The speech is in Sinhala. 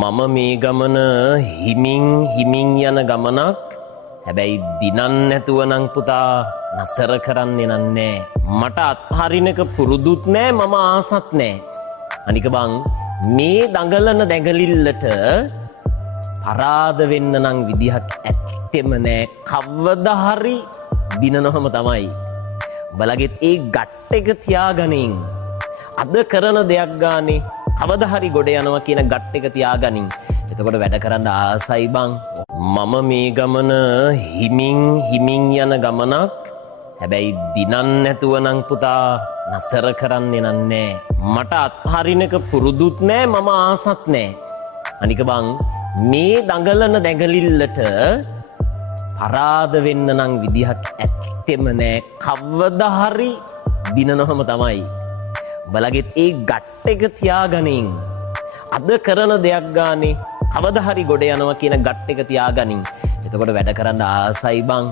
මම මේ ගමන හිමින් යන ගමනක්. හැබැයි දිනන් නැතුව නම් පුතා නතර කරන්නේ නෑ. මට අත්හරිනක පුරුදුත් නෑ, මම ආසත් නෑ. අනික බං මේ දඟලන දැඟලිල්ලට පරාද වෙන්න නම් විදිහක් ඇත්තෙම නෑ. කවදා හරි දිනනොහම තමයි. බලගෙත් ඒ ගට් එක තියාගනින්. අද කරන දෙයක් ගානේ කවදා හරි ගොඩ යනවා කියන ගට් එක තියාගනින්. එතකොට වැඩ කරන්න ආසයි බං. මම මේ ගමන හිමින් යන ගමනක්. හැබැයි දිනන් නැතුව නම් පුතා නතර කරන්නේ නෑ. මට අත්හරිනක පුරුදුත් නෑ, මම ආසත් නෑ. අනික බං මේ දඟලන දැඟලිල්ලට පරාද වෙන්න නම් විදිහක් ඇත්තෙම නෑ. කවදා හරි දිනනොහම තමයි. බලගෙත් ඒ ගට් එක තියාගනින්. අද කරන දෙයක් ගානේ කවදා හරි ගොඩ යනවා කියන ගට් එක තියාගනින්. එතකොට වැඩ කරන්න ආසයි බං.